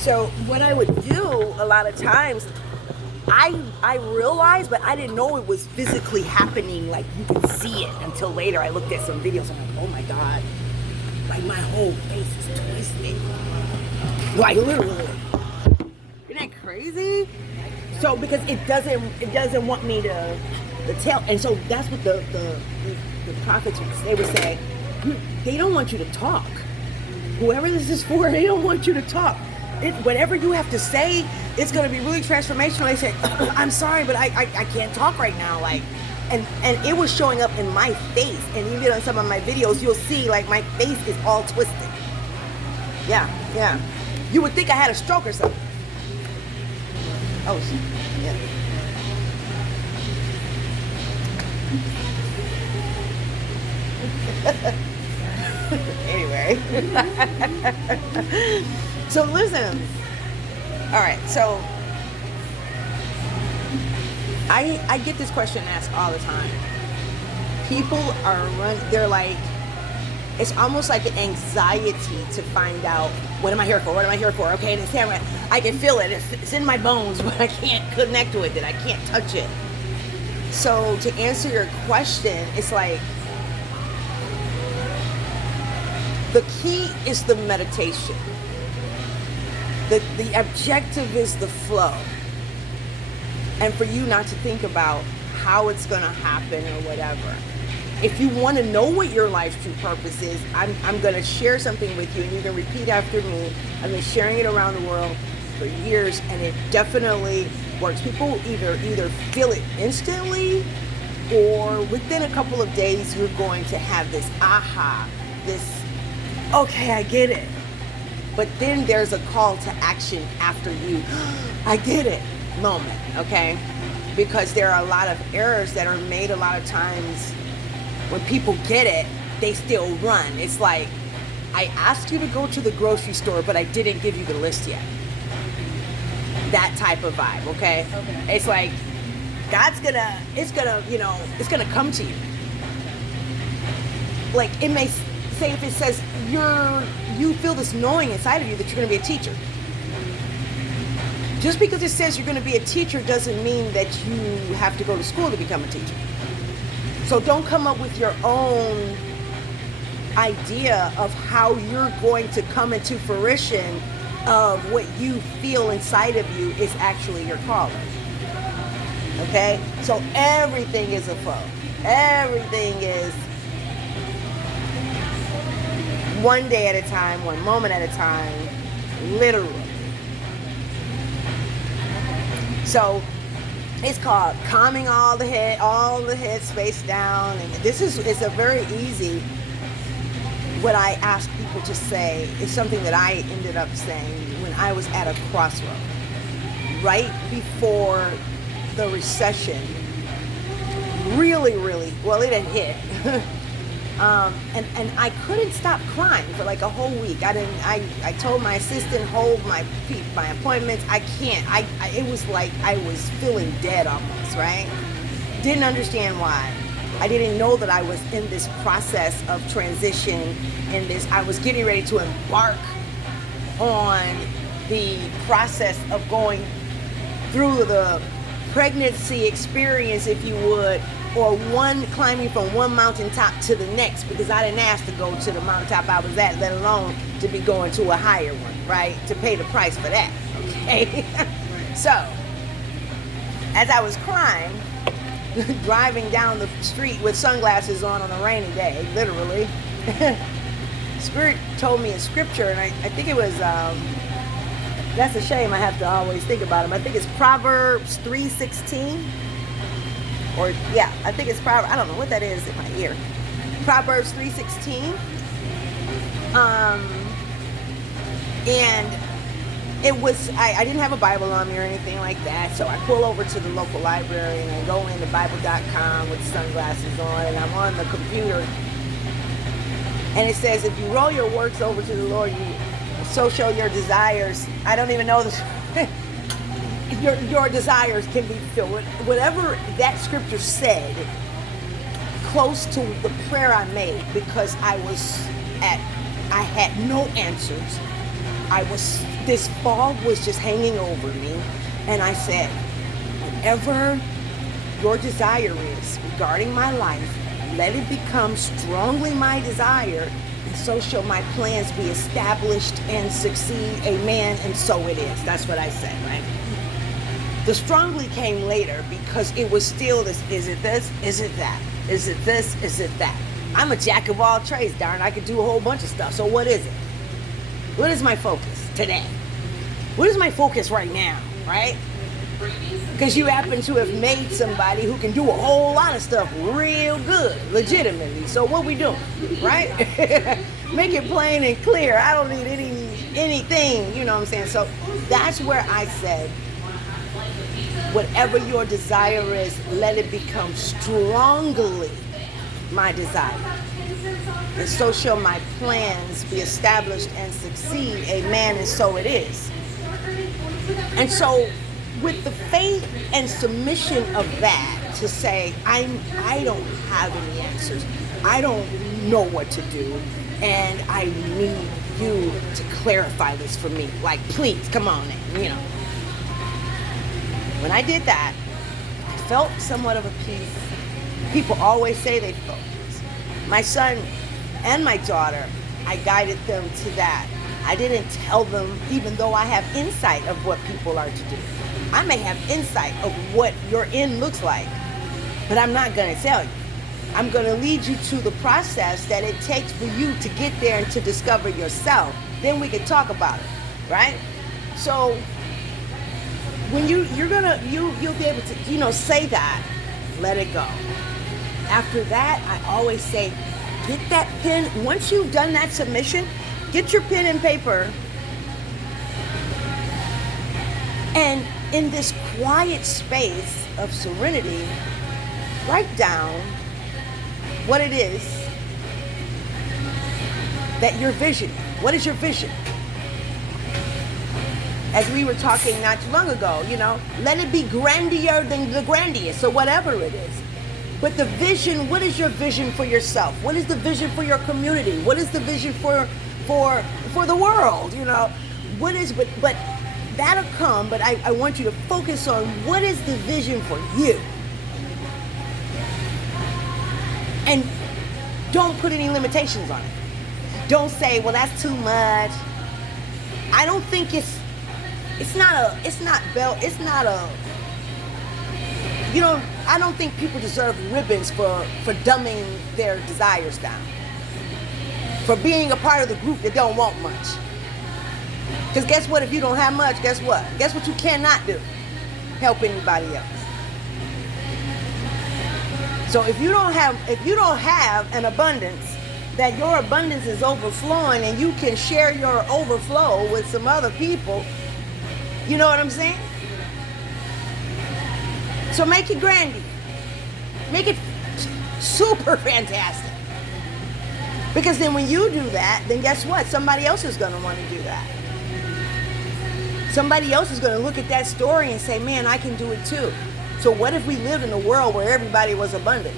So what I would do a lot of times, I realized, but I didn't know it was physically happening. Like you could see it until later. I looked at some videos. I'm like, oh my God, like my whole face is twisted. Like literally. Isn't that crazy? So because it doesn't want me to tell, and so that's what the prophets, they would say. They don't want you to talk. Whoever this is for, they don't want you to talk. Whatever you have to say, it's going to be really transformational. They say, I'm sorry, but I can't talk right now. Like, and it was showing up in my face. And even on some of my videos, you'll see like my face is all twisted. Yeah. You would think I had a stroke or something. Oh, yeah. Anyway. So listen. All right. So I get this question asked all the time. People are they're like, it's almost like an anxiety to find out, what am I here for? What am I here for? Okay, this camera, I can feel it. It's in my bones, but I can't connect with it. I can't touch it. So to answer your question, it's like, the key is the meditation. The objective is the flow. And for you not to think about how it's going to happen or whatever. If you want to know what your life's true purpose is, I'm going to share something with you, and you can repeat after me. I've been sharing it around the world for years, and it definitely works. People either feel it instantly, or within a couple of days, you're going to have this aha, this, okay, I get it. But then there's a call to action after you, I get it moment, okay? Because there are a lot of errors that are made a lot of times. When people get it, they still run. It's like, I asked you to go to the grocery store, but I didn't give you the list yet. That type of vibe, okay? It's like, it's gonna come to you. Like, it may say, if it says you feel this knowing inside of you that you're gonna be a teacher. Just because it says you're gonna be a teacher doesn't mean that you have to go to school to become a teacher. So don't come up with your own idea of how you're going to come into fruition of what you feel inside of you is actually your calling. Okay? So everything is a flow. Everything is one day at a time, one moment at a time, literally. So it's called calming all the head space down. And it's a very easy, what I ask people to say is something that I ended up saying when I was at a crossroad. Right before the recession, really, well, it had hit. And I couldn't stop crying for like a whole week. I told my assistant, hold my appointments. I can't. It was like I was feeling dead almost, right? Didn't understand why. I didn't know that I was in this process of transition, I was getting ready to embark on the process of going through the pregnancy experience, if you would, or climbing from one mountaintop to the next, because I didn't ask to go to the mountaintop I was at, let alone to be going to a higher one, right? To pay the price for that, okay? So, as I was crying, driving down the street with sunglasses on a rainy day, literally, Spirit told me in scripture, and I think it was, that's a shame I have to always think about him. I think it's Proverbs 3:16. I think it's Proverbs. I don't know what that is in my ear. Proverbs 3:16. And it was, I didn't have a Bible on me or anything like that, so I pull over to the local library and I go into Bible.com with sunglasses on, and I'm on the computer. And it says, if you roll your works over to the Lord, you so show your desires. I don't even know this. Your desires can be filled. Whatever that scripture said, close to the prayer I made, because I had no answers. I was this fog was just hanging over me. And I said, whatever your desire is regarding my life, let it become strongly my desire, and so shall my plans be established and succeed. Amen. And so it is. That's what I said, right? The strongly came later because it was still this, is it this? Is it that? Is it this? Is it that? I'm a jack of all trades, darn. I could do a whole bunch of stuff. So what is it? What is my focus today? What is my focus right now, right? Because you happen to have made somebody who can do a whole lot of stuff real good, legitimately. So what we doing, right? Make it plain and clear. I don't need anything, you know what I'm saying? So that's where I said, whatever your desire is, let it become strongly my desire. And so shall my plans be established and succeed. Amen. And so it is. And so with the faith and submission of that, to say, I don't have any answers. I don't know what to do. And I need you to clarify this for me. Like, please, come on now, you know. When I did that, I felt somewhat of a peace. People always say they felt peace. My son and my daughter, I guided them to that. I didn't tell them, even though I have insight of what people are to do. I may have insight of what your end looks like, but I'm not going to tell you. I'm going to lead you to the process that it takes for you to get there and to discover yourself. Then we can talk about it, right? So when you'll be able to, say that, let it go. After that, I always say, get that pen. Once you've done that submission, get your pen and paper. And in this quiet space of serenity, write down what it is that your vision. What is your vision? As we were talking not too long ago, let it be grandier than the grandiest, so whatever it is. But the vision, what is your vision for yourself? What is the vision for your community? What is the vision for the world? What is, but that'll come, but I want you to focus on what is the vision for you. And don't put any limitations on it. Don't say, well, that's too much. I don't think I don't think people deserve ribbons for dumbing their desires down. For being a part of the group that don't want much. Because guess what? If you don't have much, guess what? Guess what you cannot do? Help anybody else. So if you don't have an abundance, that your abundance is overflowing and you can share your overflow with some other people, you know what I'm saying? So make it grandy. Make it super fantastic. Because then when you do that, then guess what? Somebody else is going to want to do that. Somebody else is going to look at that story and say, man, I can do it too. So what if we lived in a world where everybody was abundant?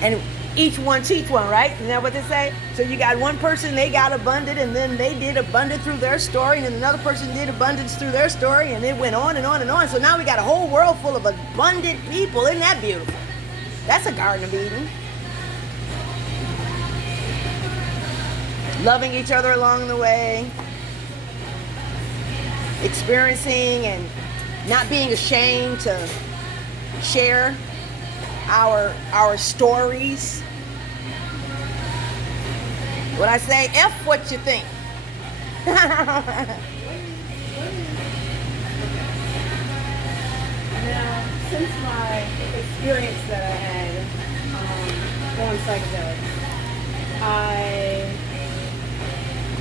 And each one teach one, right? Isn't that what they say? So you got one person, they got abundant, and then they did abundant through their story, and then another person did abundance through their story, and it went on and on and on. So now we got a whole world full of abundant people. Isn't that beautiful? That's a Garden of Eden. Loving each other along the way. Experiencing and not being ashamed to share our stories. What I say, F what you think. Now, since my experience that I had on psychedelics, I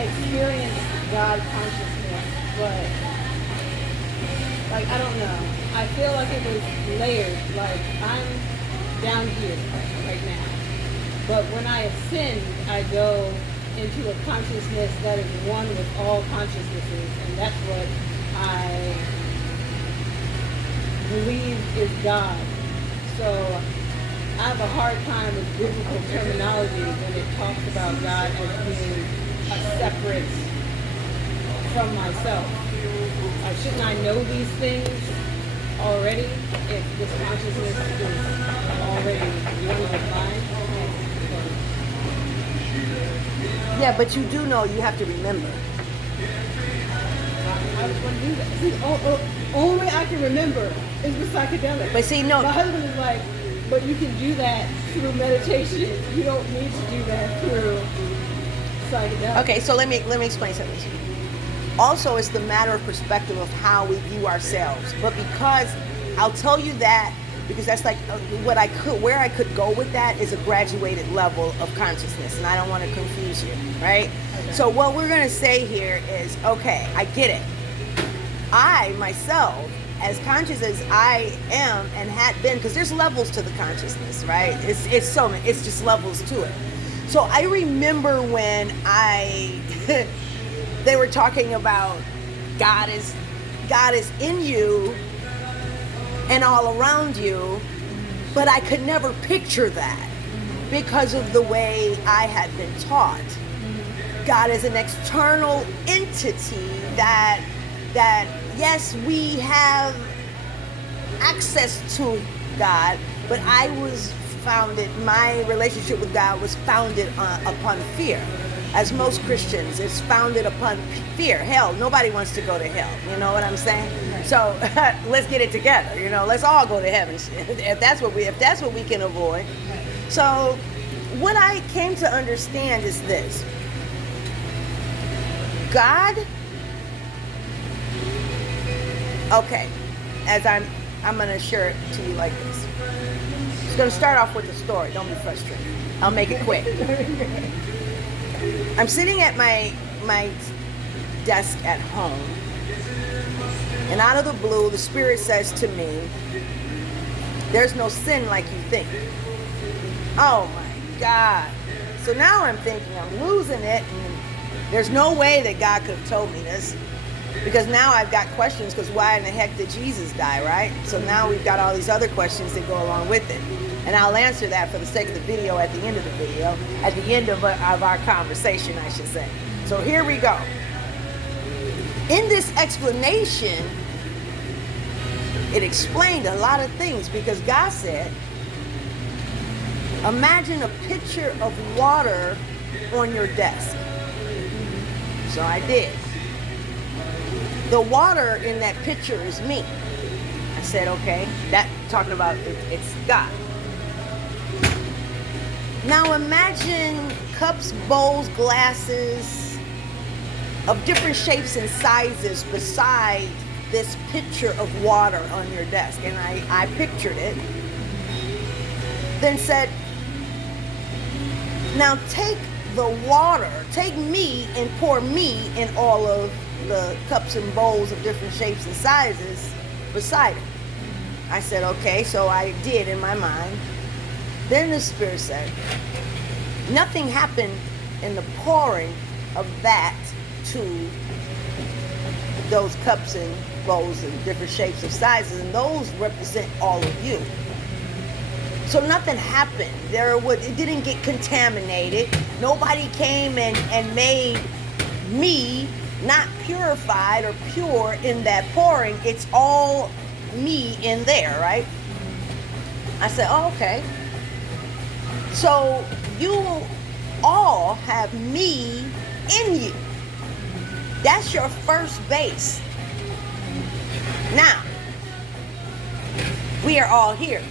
experienced God consciousness, but I don't know. I feel like it was layered. Like I'm down here right now. But when I ascend, I go into a consciousness that is one with all consciousnesses. And that's what I believe is God. So I have a hard time with biblical terminology when it talks about God as being a separate from myself. Like, shouldn't I know these things already if this consciousness is already one with mine? Yeah, but you do know you have to remember. I was going to do that. See, only way I can remember is with psychedelics. But see, no. My husband is like, but you can do that through meditation. You don't need to do that through psychedelics. Okay, so let me explain something to you. Also, it's the matter of perspective of how we view ourselves. But because I'll tell you that, because that's like where I could go with that is a graduated level of consciousness, and I don't want to confuse you, right? Okay. So what we're going to say here is, okay, I get it. I myself, as conscious as I am and had been, because there's levels to the consciousness, right? It's just levels to it. So I remember when they were talking about God is in you and all around you, but I could never picture that because of the way I had been taught. God is an external entity that yes, we have access to God, but my relationship with God was founded upon fear. As most Christians, it's founded upon fear. Hell, nobody wants to go to hell. You know what I'm saying? So let's get it together. You know, let's all go to heaven if that's what we can avoid. So what I came to understand is this: God. Okay, as I'm going to share it to you like this. It's going to start off with a story. Don't be frustrated. I'll make it quick. I'm sitting at my desk at home, and out of the blue, the Spirit says to me, "There's no sin like you think." Oh my God. So now I'm thinking I'm losing it, and there's no way that God could have told me this, because now I've got questions, because why in the heck did Jesus die, right? So now we've got all these other questions that go along with it. And I'll answer that for the sake of the video at the end of the video, at the end of our conversation, I should say. So here we go. In this explanation, it explained a lot of things, because God said, imagine a pitcher of water on your desk. So I did. The water in that pitcher is me. I said, okay, that talking about it's God. Now imagine cups, bowls, glasses of different shapes and sizes beside this pitcher of water on your desk. And I pictured it. Then said, now take the water, take me and pour me in all of the cups and bowls of different shapes and sizes beside it. I said, okay, so I did in my mind. Then the Spirit said, nothing happened in the pouring of that to those cups and bowls in different shapes and sizes, and those represent all of you. So nothing happened. It didn't get contaminated. Nobody came and made me not purified or pure in that pouring. It's all me in there, right? I said, oh, okay. So you all have me in you. That's your first base. Now, we are all here.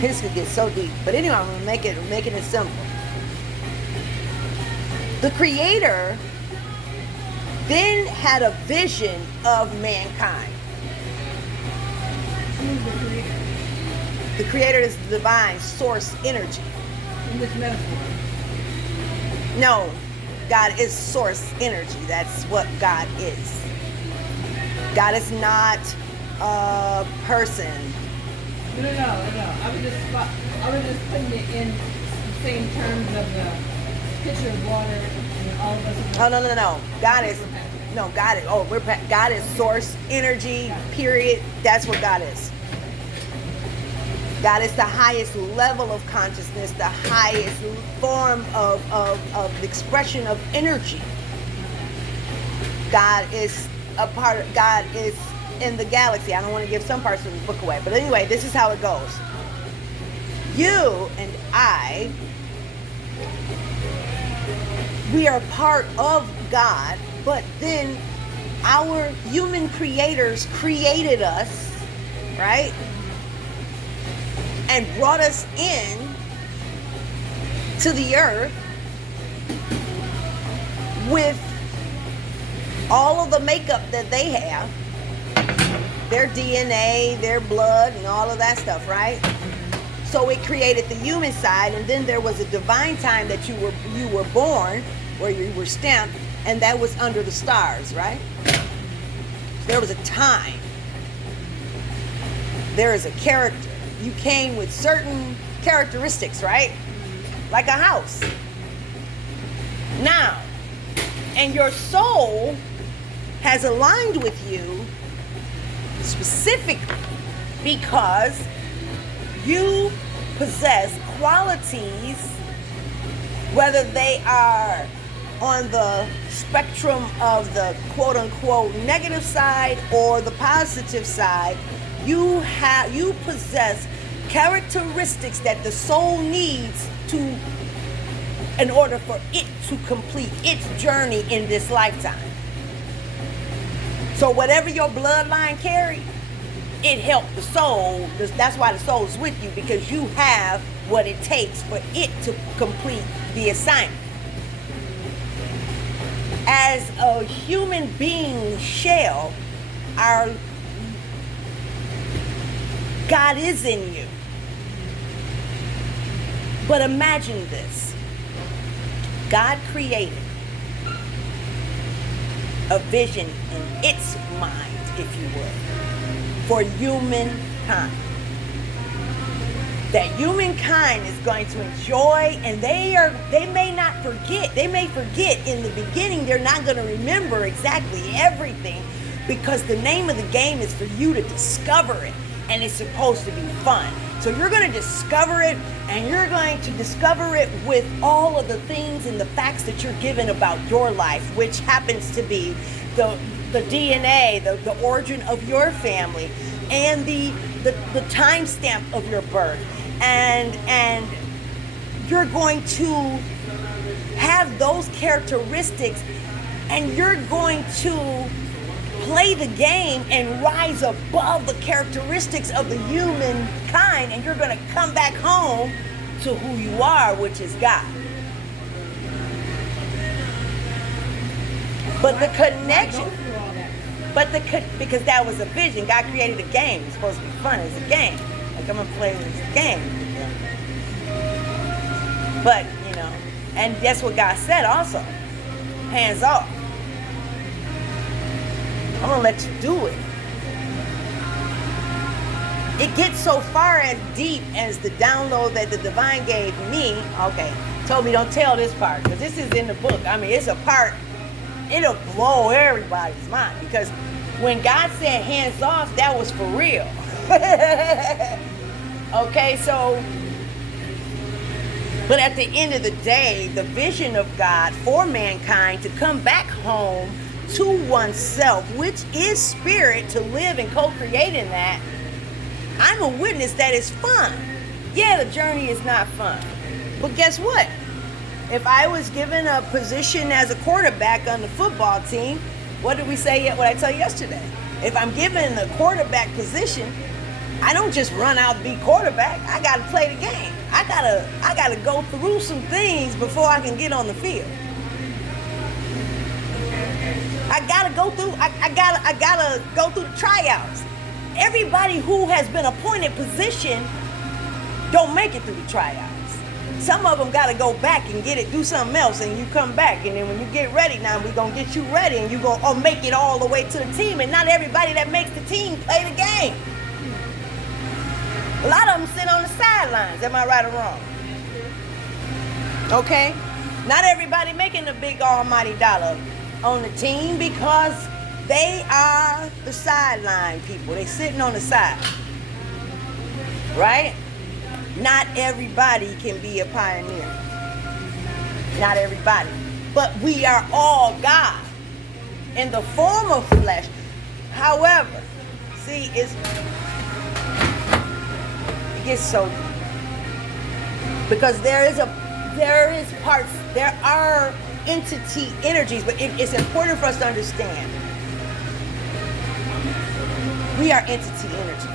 This could get so deep. But anyway, I'm going to making it simple. The Creator then had a vision of mankind. Who's the Creator? The Creator is the divine source energy. In this metaphor? No, God is source energy. That's what God is. God is not a person. No. I was just putting it in the same terms of the pitcher of water and all of us. Oh, no. God is source energy, period. That's what God is. God is the highest level of consciousness, the highest form of expression of energy. God is God is in the galaxy. I don't want to give some parts of the book away. But anyway, this is how it goes. You and I, we are part of God, but then our human creators created us, right? And brought us in to the earth with all of the makeup that they have, their DNA, their blood, and all of that stuff, right? So it created the human side, and then there was a divine time that you were born, where you were stamped, and that was under the stars, right? So there was a time. There is a character. You came with certain characteristics, right? Like a house. Now, and your soul has aligned with you specifically because you possess qualities, whether they are on the spectrum of the quote-unquote negative side or the positive side. You possess characteristics that the soul needs in order for it to complete its journey in this lifetime. So whatever your bloodline carried, it helped the soul. That's why the soul is with you, because you have what it takes for it to complete the assignment. As a human being shell, God is in you. But imagine this. God created a vision in its mind, if you will, for humankind. That humankind is going to enjoy, and they may not forget. They may forget in the beginning. They're not going to remember exactly everything, because the name of the game is for you to discover it, and it's supposed to be fun. So you're going to discover it, and you're going to discover it with all of the things and the facts that you're given about your life, which happens to be the DNA, the origin of your family, and the timestamp of your birth. And you're going to have those characteristics, and you're going to play the game and rise above the characteristics of the humankind, and you're going to come back home to who you are, which is God. But the connection, because that was a vision. God created a game. It's supposed to be fun. It's a game. Like, I'm going to play this game. But, and that's what God said also. Hands off. I'm going to let you do it. It gets so far as deep as the download that the divine gave me. Okay, told me don't tell this part, because this is in the book. I mean, it's a part, it'll blow everybody's mind, because when God said hands off, that was for real. Okay, so, but at the end of the day, the vision of God for mankind to come back home to oneself, which is spirit, to live and co-create in that, I'm a witness that it's fun. Yeah, the journey is not fun. But guess what? If I was given a position as a quarterback on the football team, what did we say? What I tell you yesterday? If I'm given the quarterback position, I don't just run out and be quarterback. I got to play the game. I gotta go through some things before I can get on the field. I gotta go through the tryouts. Everybody who has been appointed position don't make it through the tryouts. Some of them gotta go back and get it, do something else, and you come back, and then when you get ready, now we're gonna get you ready, and you gonna make it all the way to the team. And not everybody that makes the team play the game. A lot of them sit on the sidelines. Am I right or wrong? Okay? Not everybody making the big almighty dollar on the team, because they are the sideline people. They sitting on the side. Right? Not everybody can be a pioneer. Not everybody. But we are all God in the form of flesh. However, see, it gets so deep. Because there are entity energies, but it's important for us to understand. We are entity energies.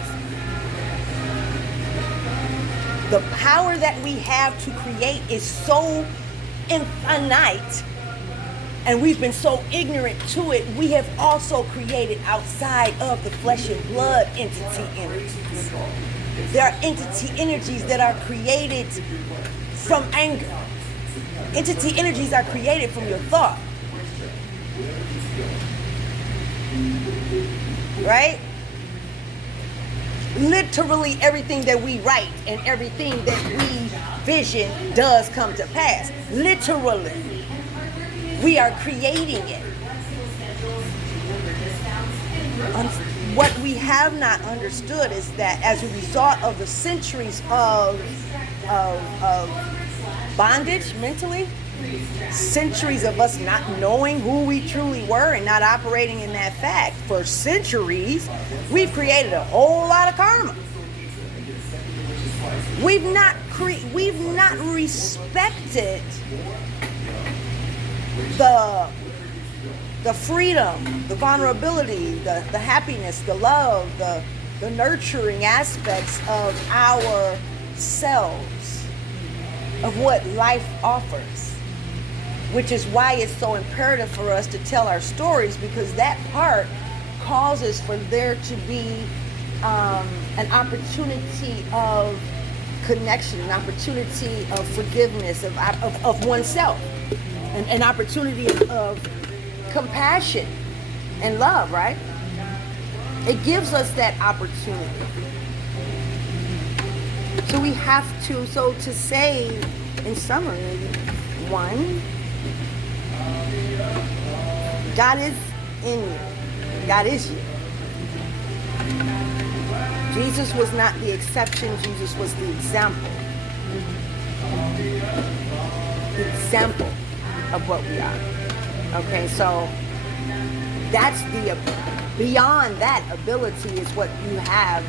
The power that we have to create is so infinite, and we've been so ignorant to it. We have also created outside of the flesh and blood entity energies. There are entity energies that are created from anger. Entity energies are created from your thought. Right? Literally everything that we write and everything that we vision does come to pass. Literally. We are creating it. What we have not understood is that as a result of the centuries of bondage mentally, centuries of us not knowing who we truly were and not operating in that fact for centuries, we've created a whole lot of karma. We've not respected the freedom, the vulnerability, the happiness, the love, the nurturing aspects of ourselves, of what life offers, which is why it's so imperative for us to tell our stories, because that part causes for there to be an opportunity of connection, an opportunity of forgiveness of oneself, an opportunity of compassion and love, right? It gives us that opportunity. So we have to, to say in summary, one, God is in you. God is you. Jesus was not the exception, Jesus was the example. The example of what we are. Okay, so that's beyond that ability is what you have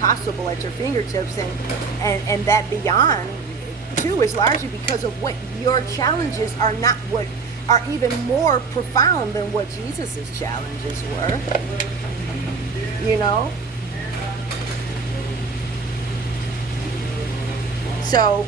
possible at your fingertips, and that beyond too is largely because of what your challenges are, not what are even more profound than what Jesus's challenges were. You know? So